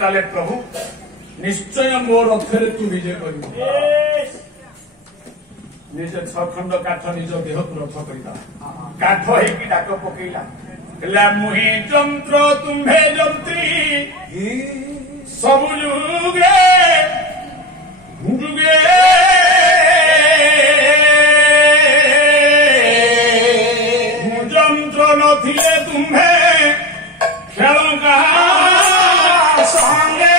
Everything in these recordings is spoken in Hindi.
ताले प्रभु निश्चय मो रथरे तू विजय कर निज 6 खंड काठ निज देह तू रथ कर काठ होगी डाक पकईला मुहि जंत्र तुम्हे जंत्री सब जुगे जुगे जंत्र नथिले तुम्हे खेल संगे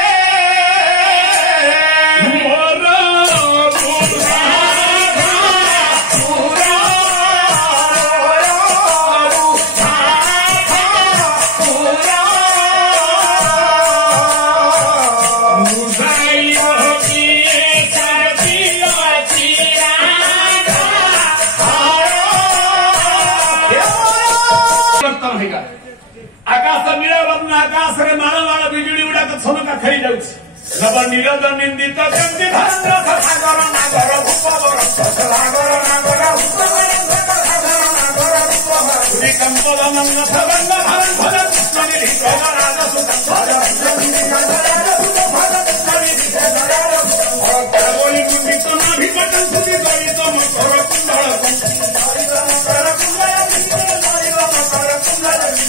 आकाश रे माल माल बिजुली गुड़ा छनका खेली जाउछ नव निरद निंदित कंति धर्म सागर नागर भूपवर सागर नागर भूपवर सागर नागर भूपवर सुरी कंपल नंग भवंग भवन भवन कृष्ण निधि राज सुत भजन राज सुत भजन निधि राज सुत बोली मुंदित नाभि कटन सुति गई तम कर कुंडल कर कुंडल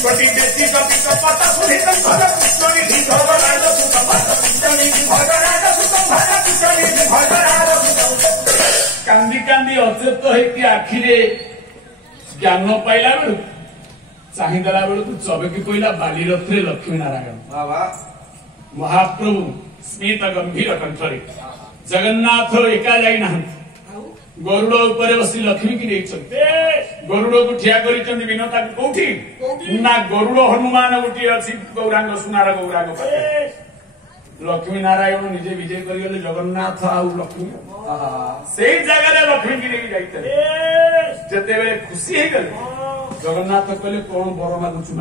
प्रति व्यक्ति कपि कपट सुधित भज कृष्ण निधि राज सुत भजन निधि राज सुत भजन निधि राज सुत कांदी कांदी अचेत होइकी आखिरे ज्ञान पाइला बेलू चाहिदेला बेलू तू चबकी पइला बाली रथरे लक्ष्मी नारायण महाप्रभु स्मित गंभीर कंठरे जगन्नाथ एका जाई नाहंती गरुड़ ऊपर बसी लक्ष्मी की नहीं गरुड़ को ठिया कर विनता कौटी ना गरुड़ हनुमान गोटे अच्छी गौरांग सुनार गौरांग लक्ष्मी नारायण निजे विजय कर जगन्नाथ आउ लक्ष्मी से जगह लक्ष्मी की नहीं जाते बेले खुशी हो गले जगन्नाथ कहले कौन बर मागुचु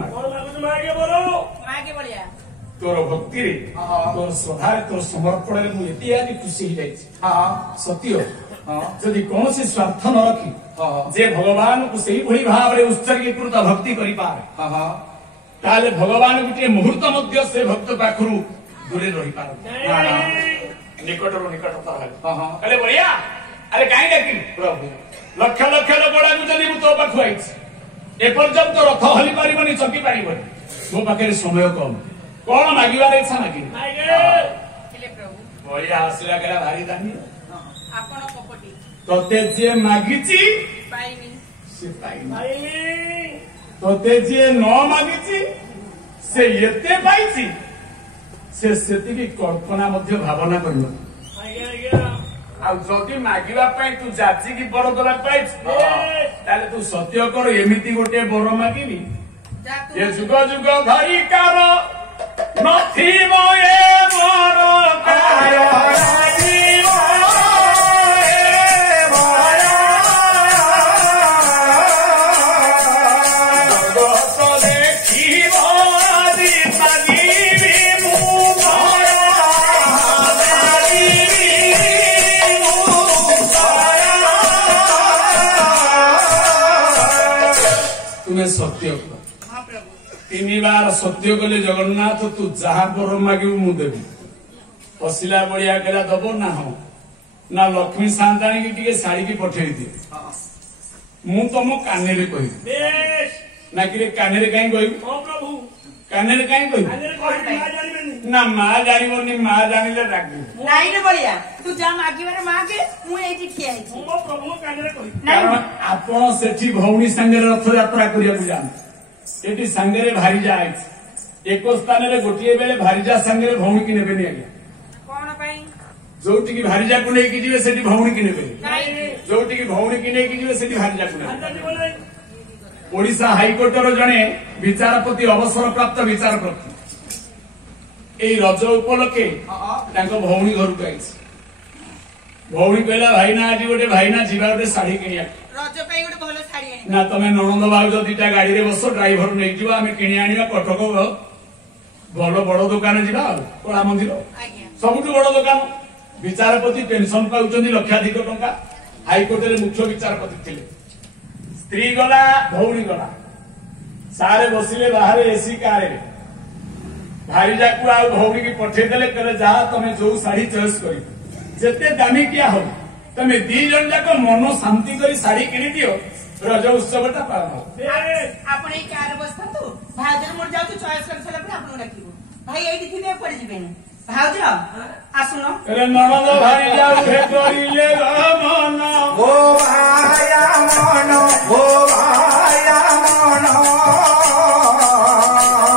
तोर भक्ति रे तोर श्रद्धा तोर समर्पण मुझे खुशी हो जाए सत्य जदि कौन सी स्वार्थ न रखी जे भगवान को सही भली भाव में उत्सर्गीकृत भक्ति करि पारे ताले भगवान गोटे मुहूर्त मध्य से भक्त पाखरु दूरे रही पारे निकटरो निकटतर कहले बढ़िया अरे काई डाकी प्रभु लक्ष लक्ष लोक डाकु जदि मु तो पाखु आइछि ए पर्यंत रथ हली पारिबनी चकी पारिबनी मो पाखे समय कम कौन मागिबार इच्छा मागी प्रभु बढ़िया हसिला गेला भारी दानी तोते जे मागिची से पाइनी तोते जे न मागिची से एते पाइची से सेति कल्पना मध्य भावना करियो आ जदि मागिबा पई तू जाची की बड़ दला पाइछ ताले तू सत्य कर एमिति गोटे बर मागिबी ये जुग जुग धरी कार नथिबो ए बर कार सत्य तीन बार सत्य कले जगन्नाथ तू जहा पर मागिबू मु देबी पशिला बड़िया कहला दब ना हो ना लक्ष्मी सांताणी की टिके साड़ी की पठेई दिए मु तुम काने कहि ना कि काने कहीं कहबी काने कहीं कहबी ना माँ जानी माँ जानिले रागी नाई रे बड़िया तू जा मागिबारे मागे मु एठी ठिया छि मो प्रभु काने कहि कारण आपण सेठी भौणी संगे रथ यात्रा करिया जान एटी संगे भारी जाए एक स्थान रे गोटिए बेले भारीजा संगे भौणी की नेबे नि आज्ञा कोन पई जोटी की भारीजा को नै की जीवे सेठी भौणी की नेबे जोटी की भौणी की नै की जीवे सेठी भारीजा को नै ओडिशा हाईकोर्ट रो जणे विचारपति अवसर प्राप्त विचारपति ए रज उपलक्षे तांको भौणी घर को आइछ भौणी कहला भाईना आज गोटे भाईना जीवा गोटे साड़ी किनिया रज पई गोटे भलो साड़ी आनी ना तमे ननंद भाउज दीटा गाड़ी रे बस ड्राइवर नै जीवा आमे किनि आनिबा कटक भलो बड़ दुकान जीवा कला मंदिर सबुठु बड़ दुकान विचारपति पेंशन पाउचंदी लक्षाधिक टंका हाईकोर्ट रे मुख्य विचारपति थिले स्त्री गला भौणी गला सारे बसिले बाहर एसी कारे भाईजा को आ भौणी की पठेदेले कहले जा तमे जो साड़ी चॉइस करी जेते दामी किया हो तमे दी जन जाक मन शांति करी साड़ी किनी दियो रज उत्सवटा पालन हो आपण ए कार बसतु भाजर मोर जाउ चॉइस कर सला पर आपण डाकिबो भाई एठी थिबे पड़ जिबेनी भाउज आसुनो अरे ननद भाईजा उठे करिले मन ओ भाया मन ओ भाया मन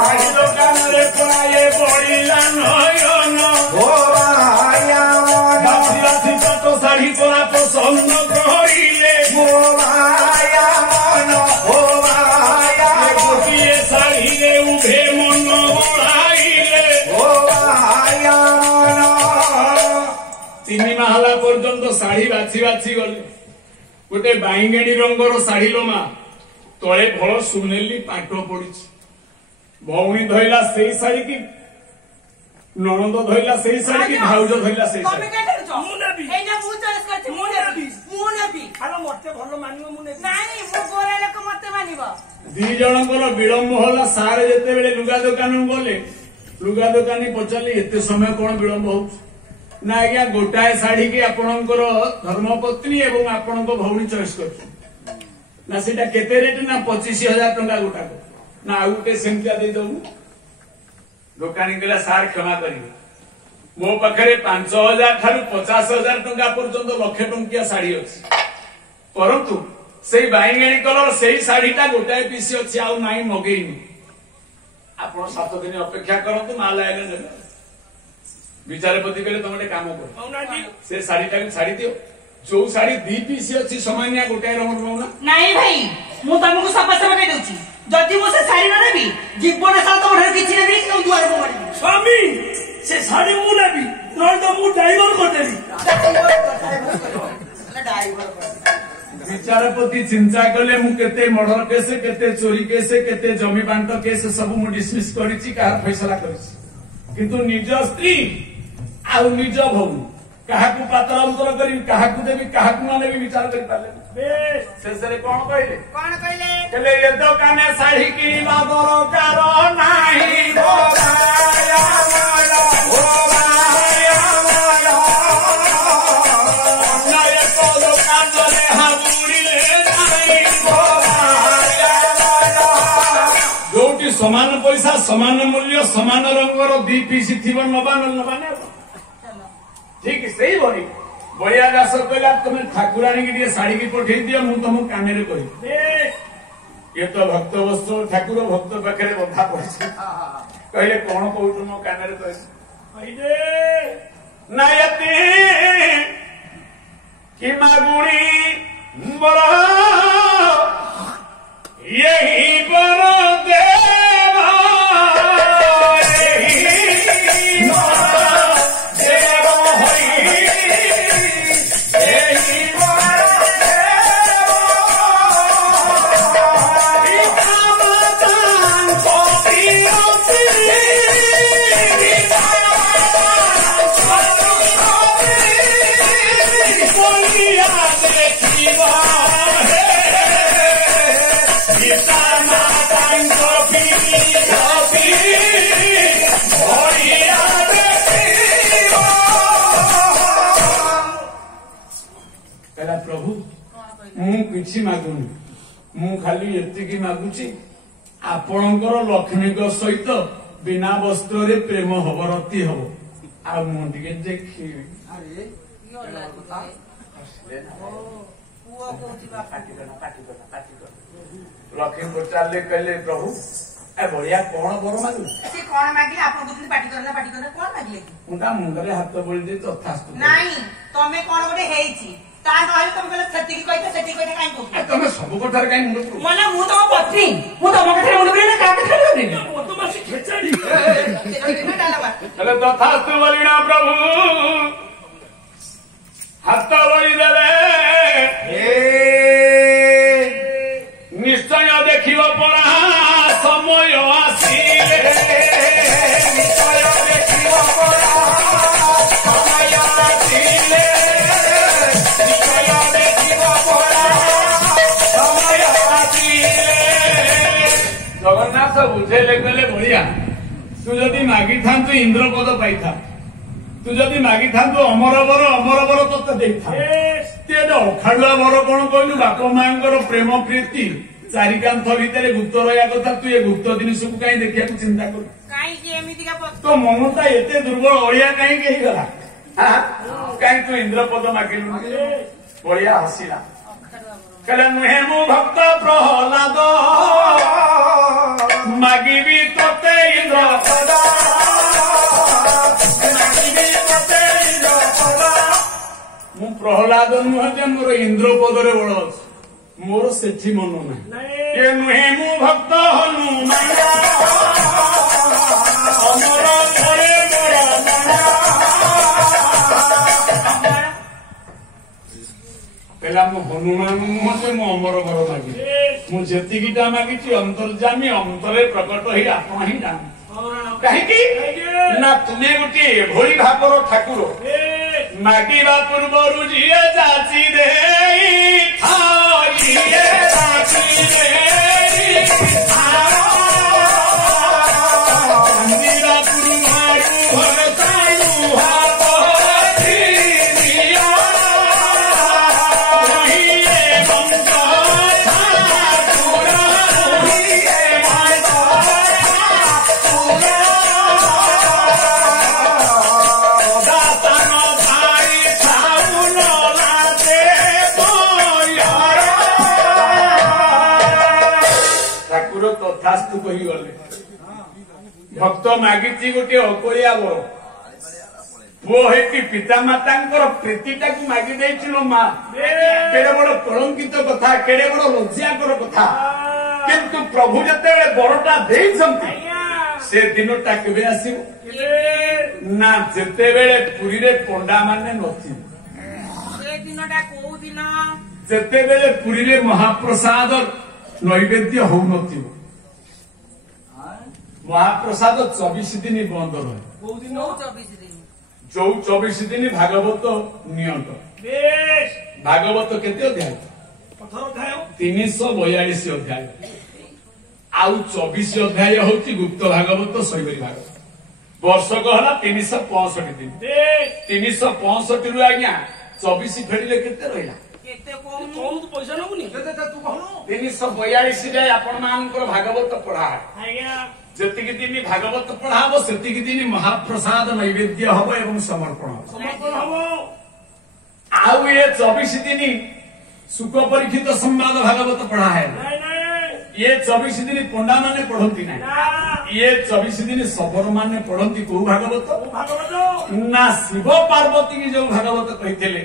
आई दुकान रे पराए पड़िला नयन ओ भाया मन बासी तो साड़ी कोला पसंद करिले ओ भाया मन ओ भाया गोटिए साड़ी रे उभे मन बढ़ाइले ओ भाया मन 3 माहला पर्यंत साड़ी बाछी बाछी गले गोटे बाईगेणी रंगर साड़ी लो मा तले भल सुनेली पाट पड़ी भौणी धइला से शाड़ी की ननद धइला से शाड़ी की भाउज धइला से तमे शाड़ी के करू मु नेबी एना मु चॉइस करते मु नेबी आलो मते भलो मानियो मु नेबी नाही मु गोरा लोक मते मानिबो दी जनकर विलम्ब होला सारे जेते बेले लुगा दुकान गले लुगा दुकानी पचारे एते समय कौन विलम्ब हो ना आज्ञा गोटाए शाड़ी की आपणकर धर्मपत्नी एवं आपण भौणी चॉइस कर ना सेटा केते रेट ना 25,000 टंका गोटा ना आउ के सेमतिया दे दऊ दुकानी कहला सार क्षमा करिवे मो पाखरे 5,000 ठारू 50,000 टंका पर्यंत लक्षे टंकिया साड़ी अछि परंतु सेई बाईगेणी कलर सेई साड़ीटा गोटाए पीस अछि आउ नाही मगेइनी आपण 7 दिन अपेक्षा करंतु माल आइले ने विचारपति कहले तुम गोटे काम कर औनाजी से साड़ीटा छाड़ी दियो जो साड़ी 2 पीस अछि सामान्य गोटाए रंग रहुना नाही भाई मु तुमको सपा सपा कह दउची जदी मो से साड़ी न नेबी जीवन साल तो घर किछि नेबी तो दुआर को मारी स्वामी से साड़ी मु नेबी न तो मु ड्राइवर कर देबी विचारपति चिंता कले मु केते मर्डर केस केते चोरी केस केते जमी बांट केस सब मु डिसमिस करिछि कार फैसला करिछि किंतु निज स्त्री आउ निज भौणी काहाकू पात्र अंतर करी काहाकू देवी काहाकू न देवी विचार करि पाले बेस शेषरे कोन कहले कोन कहले कहले ए दुकाने साड़ी किनिबा दरकार नाही ओ भाया मन ओ भाया मन नय को दुकान गले हाबुड़ीले नाही ओ भाया मन जोटी समान पैसा समान मूल्य समान रंगर 2 पीस थिबो नबाने ठीक सही भरी बड़िया दास कहला तुम ठाकुराणी की शाड़ी की पठे दियो मु तुम कान में कही बेस ये तो भक्त वस्तु ठाकुर भक्त पाखे बंधा पड़े कहले कौन कहू मो कान में कह आइले नायती कि मागुणी बर यही बर देवा यही बर देवा होई यही बर प्रभु मु किछि मागुनी मु खाली एतिकी मागुची आपणकर लक्ष्मी सहित बिना वस्त्र रे प्रेम हबरती हब आ मु टिके देखी लक्ष्मी पचारे कहले प्रभु ए बढ़िया कौन बर मागु से कोन मागले आपन को पार्टी करना कोन मागले मुंडा मुंडरे हाथ बोली दे तथास्तु नाही तमे कोन गोटे हेइची ता कहले तमे कहले सेति की कहते सेति कहते काई को तमे सब कथार काई मुंड करू मना मु तो पत्नी मु तो मके मुंड बिना का कथा करबी बदमाशी खेचाड़ी से डालबा चले तथास्तु बोलिना प्रभु हाथ बोली देले निश्चय देखिब पड़ा समय आसिले निश्चय देखिब पड़ा समय आसिले निश्चय देखिब पड़ा समय आसिले जगन्नाथ बुझेले कहले बढ़िया तू जदि ମାଗିଥାନ୍ତୁ ଇନ୍ଦ୍ରପଦ ପାଇଥାନ୍ତୁ, ତୁ ଯଦି ମାଗିଥାନ୍ତୁ ଅମର ବର ତତେ ଦେଇଥାନ୍ତୁ। ଅଖାଡୁଆ ବର କଣ କହିଲୁ? ବାପ ମାଙ୍କର ପ୍ରେମ ପ୍ରୀତି ଚାରି କାନ୍ଥ ଭିତରେ ଗୁପ୍ତ ରହିବା କଥା। ତୁ ଏ ଗୁପ୍ତ ଜିନିଷକୁ କାହିଁ ଦେଖିବାକୁ ଚିନ୍ତା କରୁ? କାହିଁକି ଏମିତିକା ତୋ ମନଟା ଏତେ ଦୁର୍ବଳ ଅଳିଆ କାହିଁକି ହେଇଗଲା? କାହିଁ ତୁ ଇନ୍ଦ୍ରପଦ ମାଗିଲୁ? ବଳିଆ ହସିଲା, କହିଲା ନୁହେଁ ମୁଁ ଭକ୍ତ ପ୍ରହ୍ଲାଦ, ମାଗିବି ତତେ ଇନ୍ଦ୍ରପଦ, ମାଗିବି ତତେ ଇନ୍ଦ୍ରପଦ। ମୁଁ ପ୍ରହ୍ଲାଦ ନୁହେଁ ଯେ ମୋର ଇନ୍ଦ୍ରପଦରେ ବଳ ଅଛି, ମୋର ସେଠି ମନ ନାହିଁ। ଏ ନୁହେଁ ମୁଁ ଭକ୍ତ ହନୁମାନ, ଅମର ଘରେ ମୋର ମନ। କହିଲା ମୁଁ ହନୁମାନ ନୁହଁ ଯେ ମୁଁ ଅମର ଘର ମାଗିବି, ମୁଁ ଯେତିକିଟା ମାଗିଛି ଅନ୍ତର୍ଯାମୀ ଅନ୍ତରେ ପ୍ରକଟ ହେଇ ଆପଣ ହିଁ ଜାଣନ୍ତି। କାହିଁକି ନା ତୁମେ ଗୋଟିଏ ଏଭଳି ଭାବର ଠାକୁର, ମାଗିବା ପୂର୍ବରୁ ଯିଏ ଯାଚି ଦେଇଥାଏ, ଯିଏ ଯାଚି ଦେଇଥାଏ, ମାଗିବା ପୂର୍ବରୁ ଭରସାରୁ ଭାବରି ଦିଅ, ରହିଏ ବନ୍ଦ ଠାକୁର, ରହିଏ ବନ୍ଦ ତଥାସ୍ତୁ କହିଗଲେ। ଭକ୍ତ ମାଗିଛି ଗୋଟିଏ ଅକଳିଆ ବର, ପୁଅ ହେଇକି ପିତାମାତାଙ୍କର ପ୍ରୀତିଟାକୁ ମାଗି ଦେଇଥିଲ ମା। କେଡେ ବଡ କଳଙ୍କିତ କଥା, କେଡେ ବଡ ଲଜ୍ଜାକର କଥା। କିନ୍ତୁ ପ୍ରଭୁ ଯେତେବେଳେ ବରଟା ଦେଇଛନ୍ତି, ସେ ଦିନଟା କେବେ ଆସିବ? ନା ଯେତେବେଳେ ପୁରୀରେ ପଣ୍ଡା ମାନେ ନଥିବ। ସେ ଦିନଟା କୋଉ ଦିନ? ଯେତେବେଳେ ପୁରୀରେ ମହାପ୍ରସାଦ ନୈବେଦ୍ୟ ହଉନଥିବ। ମହାପ୍ରସାଦ 24 ଦିନ ବନ୍ଦ ରହେ। କୋଉ ଦିନ? 24 ଦିନ। ଯୋଉ 24 ଦିନ ଭାଗବତ ନିଅଣ୍ଟ। ଭାଗବତ କେତେ ଅଧ୍ୟାୟ? 342 ଅଧ୍ୟାୟ। ଆଉ 24 ଅଧ୍ୟାୟ ହଉଛି ଗୁପ୍ତ ଭାଗବତ, ଶୈବରୀ ଭାଗବତ। ବର୍ଷକ ହେଲା 365 ଦିନ। 365 ରୁ ଆଜ୍ଞା 24 ଫେରିଲେ କେତେ ରହିଲା? କେତେ କହୁନୁ? ପଇସା ନବୁନି? 342 ଯାଏ ଆପଣ ମାନଙ୍କର ଭାଗବତ ପଢା ଆଜ୍ଞା। ଯେତିକି ଦିନ ଭାଗବତ ପଢା ହବ ସେତିକି ଦିନ ମହାପ୍ରସାଦ ନୈବେଦ୍ୟ ହବ ଏବଂ ସମର୍ପଣ ହବ। ଆଉ ଏ 24 ଦିନ ସୁଖ ପରୀକ୍ଷିତ ସମ୍ବାଦ ଭାଗବତ ପଢା ହେବ। ଇଏ 24 ଦିନ ପଣ୍ଡା ମାନେ ପଢନ୍ତି ନାହିଁ। ଇଏ 24 ଦିନ ଶବର ମାନେ ପଢନ୍ତି। କୋଉ ଭାଗବତ? ନା ଶିବ ପାର୍ବତୀ କି ଯୋଉ ଭାଗବତ କହିଥିଲେ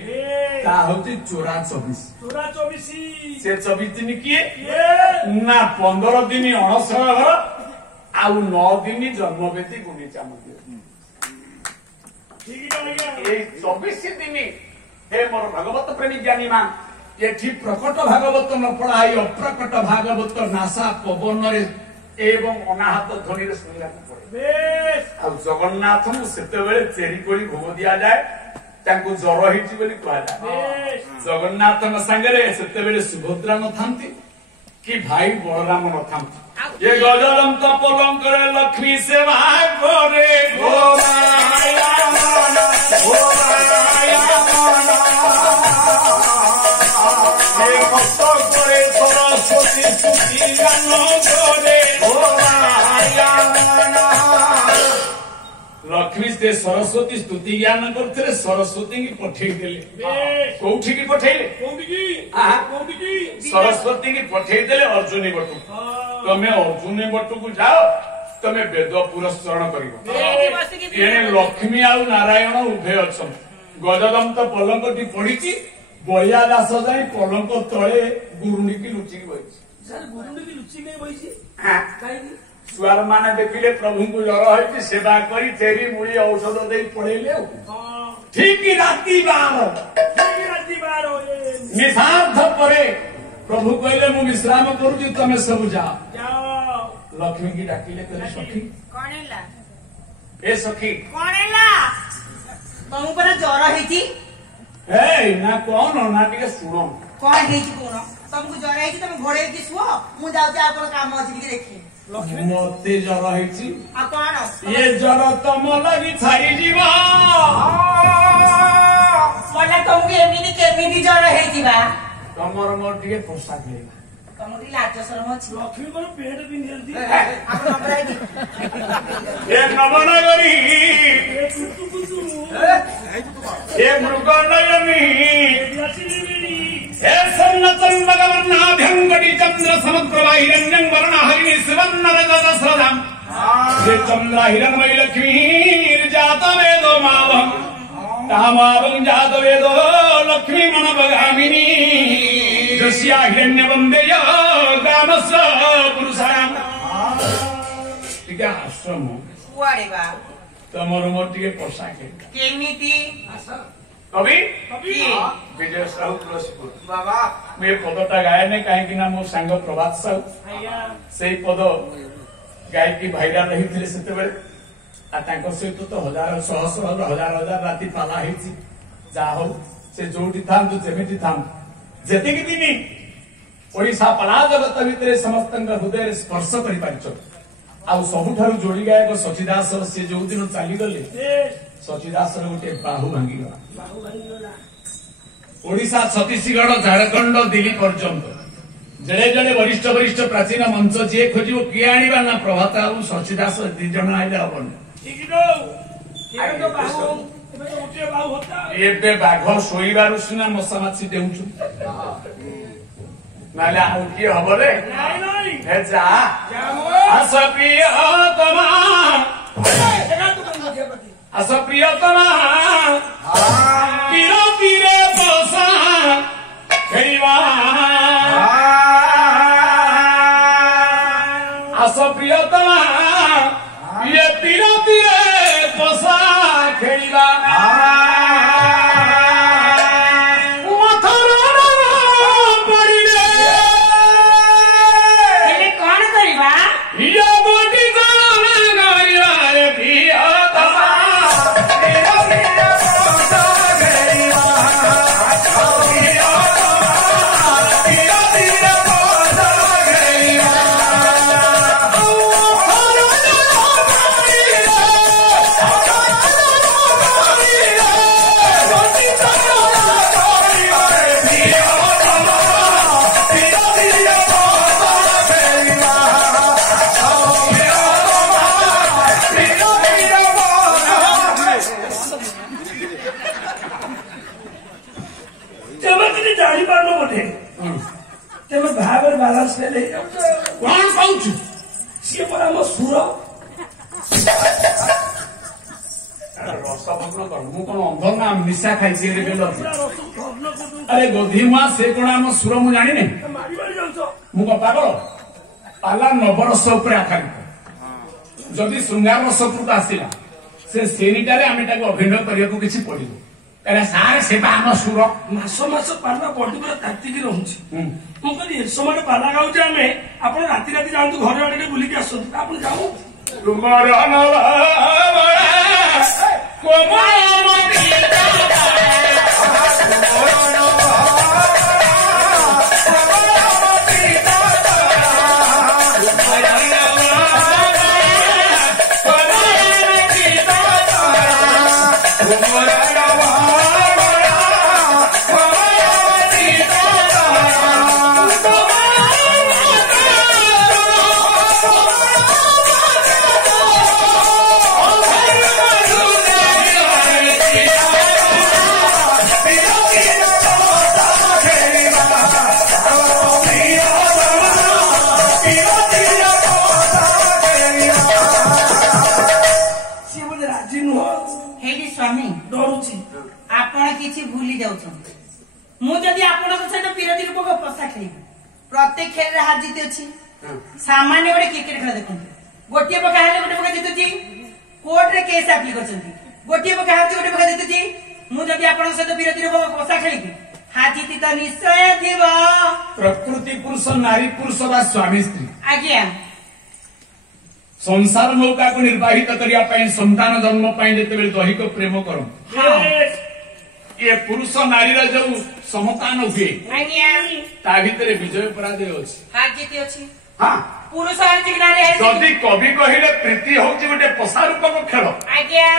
ତାହା ହଉଛି 24। ସେ 24 ଦିନ କିଏ? ନା 15 ଦିନ ଅଣସର ଘର, ଆଉ 9 ଦିନ ଜନ୍ମବେଦୀ ଗୁଣ୍ଡିଚା ମନ୍ଦିର। ଏଇ 24 ଦିନ ହେ ମୋର ଭାଗବତ ପ୍ରେମୀ ଜ୍ଞାନୀ ମା, ଏଠି ପ୍ରକଟ ଭାଗବତ ନ ପଢାଇ ଅପ୍ରକଟ ଭାଗବତ ନାସା ପବନରେ ଏବଂ ଅନାହତ ଧ୍ୱନିରେ ଶୁଣିବାକୁ ପଡେ। ଆଉ ଜଗନ୍ନାଥଙ୍କୁ ସେତେବେଳେ ଚେରି କୋଳି ଭୋଗ ଦିଆଯାଏ, ତାଙ୍କୁ ଜ୍ୱର ହେଇଛି ବୋଲି କୁହାଯାଏ। ଜଗନ୍ନାଥଙ୍କ ସାଙ୍ଗରେ ସେତେବେଳେ ସୁଭଦ୍ରା ନଥାନ୍ତି କି ଭାଇ ବଳରାମ ନଥାନ୍ତି। ଏ ଗଜଲନ୍ତ ପଲଙ୍କରେ ଲକ୍ଷ୍ମୀ ସେବା କରେ করে সরস্বতী স্তুতি গান করে লক্ষ্মী ସେ ସରସ୍ୱତୀ ସ୍ତୁତି ଜ୍ଞାନ କରୁଥିଲେ, ସରସ୍ୱତୀ କି ପଠେଇଦେଲେ। କୋଉଠିକି ପଠେଇଲେ? ସରସ୍ୱତୀ କି ପଠେଇଦେଲେ ଅର୍ଜୁନୀ ବଟକୁ। ତମେ ଅର୍ଜୁନୀ ବଟକୁ ଯାଅ, ତମେ ବେଦ ପୁରସ୍କରଣ କରିବ। ଏଣେ ଲକ୍ଷ୍ମୀ ଆଉ ନାରାୟଣ ଉଭୟ ଅଛନ୍ତି। ଗଜଦନ୍ତ ପଲଙ୍କଟି ପଡିଛି, ବଳିଆ ଦାସ ଯାଇ ପଲଙ୍କ ତଳେ ଗୁରୁଣ୍ଡିକି ଲୁଚିକି ବହିଛି। ଛୁଆର ମାନେ ଦେଖିଲେ ପ୍ରଭୁଙ୍କୁ ଜ୍ୱର ହେଇଛି, ସେବା କରି ଚେରି ମୁଳି ଔଷଧ ଦେଇ ପଳେଇଲେ। ଆଉ ଠିକ ରାତି 12 ନିଶାର୍ଦ୍ଧ ପରେ ପ୍ରଭୁ କହିଲେ ମୁଁ ବିଶ୍ରାମ କରୁଛି, ତମେ ସବୁ ଯାଅ। ଲକ୍ଷ୍ମୀ କି ଡାକିଲେ, କହିଲେ ସଖୀ କଣ ହେଲା? ଏ ସଖୀ କଣ ହେଲା? ତମକୁ ପରା ଜ୍ୱର ହେଇଛି? ନା କଣ ନା ଟିକେ ଶୁଣ। କଣ ହେଇଛି କଣ? ତମକୁ ଜ୍ୱର ହେଇଛି, ତମେ ଘୋଡେଇକି ଶୁଅ, ମୁଁ ଯାଉଛି ଆଉ କଣ କାମ ଅଛି ଟିକେ ଦେଖିବି। ମତେ ଜର ହେଇଛି ଆଉ କଣ ଏ ଜର ତମ ଲାଗି ଛାଡିଯିବ ବୋଲେ ତମକୁ ଏମିତି କେମିତି ଜର ହେଇଯିବା ତମର ମୋର ଟିକେ ପୋଷାକ ହେଇଗଲା ତମକୁ ଟିକେ ଲାଜ ସରମ ଅଛି ଲକ୍ଷ୍ମୀଙ୍କର ପେଟ ପିନ୍ଧନ୍ତି ଆପଣ ନମ୍ବର ଆଇଡି ଏ ନବନଗରୀ ଏ ମୃଗ ନୟନୀ हे सन्नचन्मगवर्णाभ्यङ्गटी चन्द्र समुद्रमा हिरण्यं वर्ण हरिणी शिवन्नरजदस्रदाम् हे चन्द्र हिरण्मयी लक्ष्मीर्जातवेदो मावम् तामावम् जातवेदो लक्ष्मी मनपगामिनी दस्या हिरण्यवन्देय ग्रामस्य पुरुषाणाम् ଟିକେ ଆଶ୍ରମ କୁଆଡେ ବା ତମର ମୋର ଟିକେ ପୋଷାକ କେମିତି କବି କିଏ ବିଜୟ ସାହୁ ତୁଳସୀପୁର ବାବା ମୁଁ ଏ ପଦଟା ଗାଏନି କାହିଁକି ନା ମୋ ସାଙ୍ଗ ପ୍ରଭାତ ସାହୁ ସେଇ ପଦ ଗାଇକି ଭାଇରାଲ ହେଇଥିଲେ ସେତେବେଳେ ଆଉ ତାଙ୍କ ସହିତ ତ ହଜାର ଶହ ଶହ ହଜାର ହଜାର ରାତି ପାଲା ହେଇଛି ଯାହା ହଉ ସେ ଯୋଉଠି ଥାନ୍ତୁ ଯେମିତି ଥାନ୍ତୁ ଯେତିକି ଦିନ ଓଡିଶା ପାଲା ଜଗତ ଭିତରେ ସମସ୍ତଙ୍କ ହୃଦୟରେ ସ୍ପର୍ଶ କରିପାରିଛନ୍ତି ଆଉ ସବୁଠାରୁ ଯୋଡି ଗାୟକ ସଚି ଦାସର ସେ ଯୋଉ ଦିନ ଚାଲିଗଲେ ସଚି ଦାସର ଗୋଟେ ବାହୁ ଭାଙ୍ଗିଗଲା ଓଡିଶା ଛତିଶଗଡ ଝାଡଖଣ୍ଡ ଦିଲ୍ଲୀ ପର୍ଯ୍ୟନ୍ତ ଜଣେ ଜଣେ ବରିଷ୍ଠ ବରିଷ୍ଠ ପ୍ରାଚୀନ ମଞ୍ଚ ଯିଏ ଖୋଜିବ କିଏ ଆଣିବା ନା ପ୍ରଭାତ ଆଉ ସଚି ଦାସ 2 ଜଣ ଆଇଲେ ହବନି ଏବେ ବାଘ ଶୋଇବାରୁ ସିନା ମଶା ମାଛି ଦେଉଛୁ ନହେଲେ ଆଉ କିଏ ହବ ରେ ଯା ଆସ ପ୍ରିୟତମା ଆସ ପ୍ରିୟତମା ବିରତିରେ ବସା ଖେଳିବା ଆସ ପ୍ରିୟତମା ଇଏ ବିରତିରେ ବସା ଖେଳିବା କଣ କହୁଛୁ ସିଏ ପରା ଆମ ସୁର ରସଭଗ୍ନ କର ମୁଁ କଣ ଅନ୍ଧ ନା ନିଶା ଖାଇଛି ଆରେ ଗୋଧିମା ସେ କଣ ଆମ ସୁର ମୁଁ ଜାଣିନି ମୁଁ କଣ ପାଗଳ ପାଲା ନବରସ ଉପରେ ଆଧାରିତ ଯଦି ଶୃଙ୍ଗାର ରସ ଉପରକୁ ଆସିଲା ସେ ଶ୍ରେଣୀଟାରେ ଆମେ ତାକୁ ଅଭିନୟ କରିବାକୁ କିଛି ପଡିବ ସାର୍ ସେ ବା ଆମ ସୁର ମାସ ମାସ ପାଲା ବଡି ପୁରା ତାତିକି ରହୁଛି ମୁଁ କହିଲି ଏ ସମୟରେ ପାଲା ଗାଉଛେ ଆମେ ଆପଣ ରାତି ରାତି ଯାଆନ୍ତୁ ଘରେ ଆଡେ ବୁଲିକି ଆସନ୍ତୁ ଆପଣ ଯାଉ ତୁମର प्रत्येक खेल हार जीती अच्छी सामान्य गोटे क्रिकेट खेल देखो गोटे पका हेले गोटे पका जीतुची कोर्ट रे केस आप्ली करछंती गोटे पका हारची गोटे पका जीतुची मु जदी आपन सहित विरोधी रो पसा खेलिबी हार जीती तो निश्चय थिबो प्रकृति पुरुष नारी पुरुष बा स्वामी स्त्री आज्ञा संसार नौका को निर्वाहित करिया पई संतान जन्म पई जेतेबेले दैहिक प्रेम करो ये पुरुष नारी जो समतान हुए ता भितर विजय पराजय अच्छी हार जीती अच्छी हाँ ପୁରୁଷ ହାରିଛି କି ନାରୀ ହାରିଛି? ଯଦି କବି କହିଲେ ପ୍ରୀତି ହଉଛି ଗୋଟେ ପଶାରୂପକ ଖେଳ, ଆଜ୍ଞା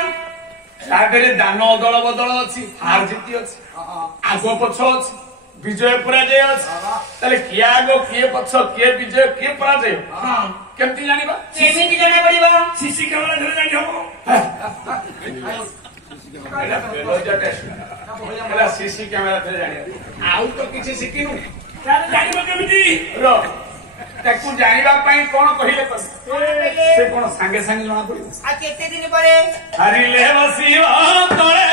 ତା ଦେହରେ ଦାନ ଅଦଳ ବଦଳ ଅଛି, ହାର ଜିତି ଅଛି, ଆଗ ପଛ ଅଛି, ବିଜୟ ପରାଜୟ ଅଛି। ତାହେଲେ କିଏ ଆଗ କିଏ ପଛ, କିଏ ବିଜୟ କିଏ ପରାଜୟ ହଁ କେମିତି ଜାଣିବା? କେମିତି ଜଣା ପଡିବ? ସିସି କ୍ୟାମେରା ଧରେ ଜାଣି ହବ। ସିସି କ୍ୟାମେରା ଥିଲେ ଜାଣିବା, ଆଉ ତ କିଛି ଶିଖିନୁ। ତାହେଲେ ଜାଣିବ କେମିତି? ତାକୁ ଜାଣିବା ପାଇଁ କଣ କହିଲେ ସେ କଣ ସାଙ୍ଗେ ସାଙ୍ଗେ ଜଣା ପଡିବ? ଆଉ କେତେ ଦିନ ପରେ? ହାରିଲେ ବସିବ ତଳେ,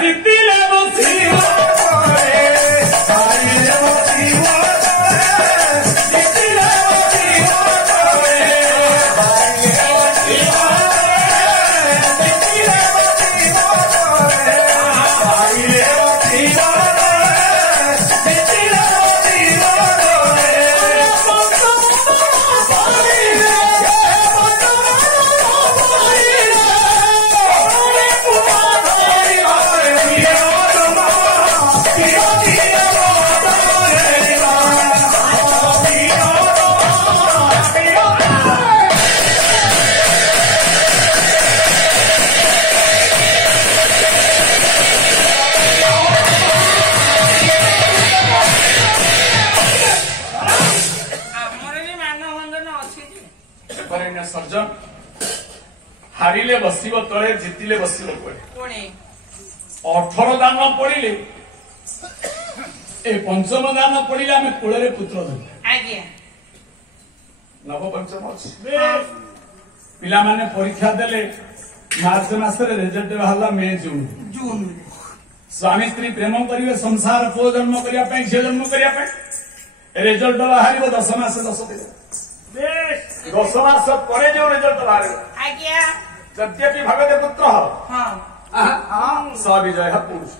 ଜିତିଲେ ବସିବ ତଳେ, ହାରିଲେ ବସିବ ତଳେ, ଜିତିଲେ ବସିବ ତଳେ, ହାରିଲେ ବସିବ ତଳେ, ଜିତିଲେ ବସିବ ତଳେ, ହାରିଲେ ବସିବ ତଳେ, ଜିତିଲେ ବସିବ ତଳେ। ସର୍ଜନ ହାରିଲେ ବସିବ ତଳେ, ଜିତିଲେ ବସିବ ପଡେ। 18 ଦାନ ପଡିଲେ, ଏ ପଞ୍ଚମ ଦାନ ପଡିଲେ ଆମେ କୂଳରେ ପୁତ୍ର ଧରିବା। ଆଜ୍ଞା ନବପଞ୍ଚମ ଅଛି। ପିଲାମାନେ ପରୀକ୍ଷା ଦେଲେ, ମାର୍ଚ୍ଚ ମାସରେ ରେଜଲ୍ଟ ବାହାରିଲା ମେ ଜୁନ। ସ୍ୱାମୀ ସ୍ତ୍ରୀ ପ୍ରେମ କରିବେ, ସଂସାର ପୁଅ ଜନ୍ମ କରିବା ପାଇଁ, ଝିଅ ଜନ୍ମ କରିବା ପାଇଁ। ରେଜଲ୍ଟ ବାହାରିବ 10 ମାସ 10 ଦିନ। 10 ମାସ ପରେ ଯୋଉ ରେଜଲ୍ଟ ବାହାରିବ, ଆଜ୍ଞା ଯଦ୍ୟପି ଭଗତେ ପୁତ୍ର ସବିଜୟ ପୁରୁଷ।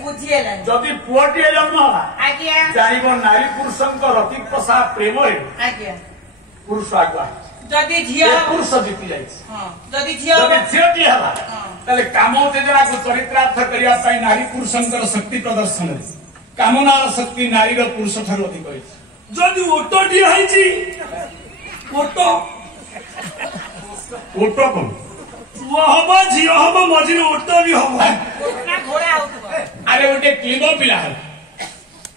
ବୁଝି ହେଲାନି। ଯଦି ପୁଅଟିଏ ଜନ୍ମ ହେଲା, ଆଜ୍ଞା ଜାଣିବ ନାରୀ ପୁରୁଷଙ୍କ ରତିପସା ପ୍ରେମରେ ଆଜ୍ଞା ପୁରୁଷ ଆଗୁଆ, ଯଦି ଝିଅ ପୁରୁଷ ଜିତି ଯାଇଛି। ଯଦି ଝିଅ ଯଦି ଝିଅଟିଏ ହେଲା, ତାହେଲେ କାମ ଯୋଜନାକୁ ଚରିତ୍ରାର୍ଥ କରିବା ପାଇଁ ନାରୀ ପୁରୁଷଙ୍କର ଶକ୍ତି ପ୍ରଦର୍ଶନରେ କାମନାର ଶକ୍ତି ନାରୀର ପୁରୁଷ ଠାରୁ ଅଧିକ ହେଇଛି। ଯଦି ଓଟଟିଏ ହେଇଛି, ଓଟ ଓଟ କଣ? ପୁଅ ହବ, ଝିଅ ହବ, ମଝିରେ ଓଟ ବି ହବ। ଘୋଡା ହଉଥିବ। ଆରେ ଗୋଟେ କ୍ଲିବ ପିଲା ହେଲା,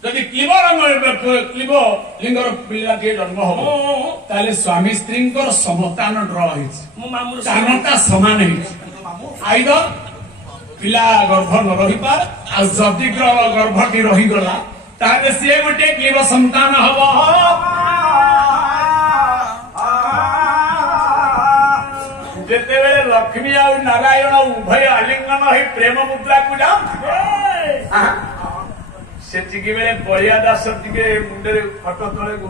ଯଦି କ୍ଲିବ ଲିଙ୍ଗର ପିଲାଟିଏ ଜନ୍ମ ହବ, ତାହେଲେ ସ୍ୱାମୀ ସ୍ତ୍ରୀଙ୍କର ସମତାନ ଡ୍ର ହେଇଛି, ମୋ ମାମୁଁ ସ୍ଥାନଟା ସମାନ ହେଇଛି। ଆଇଦର ପିଲା ଗର୍ଭ ନ ରହିପାର, ଆଉ ଯଦି ଗର୍ଭଟି ରହିଗଲା, ତାହେଲେ ସିଏ ଗୋଟେ କ୍ଲିବ ସନ୍ତାନ ହବ। ଯେତେବେଳେ ଲକ୍ଷ୍ମୀ ଆଉ ନାରାୟଣ ଉଭୟ ଆଲିଙ୍ଗନ ହେଇ ପ୍ରେମ ମୁଦ୍ରାକୁ ଯାଉଥିବେ, ସେତିକି ବେଳେ ବଳିଆ ଦାସ ଟିକେ ମୁଣ୍ଡରେ ଖଟ ତଳେ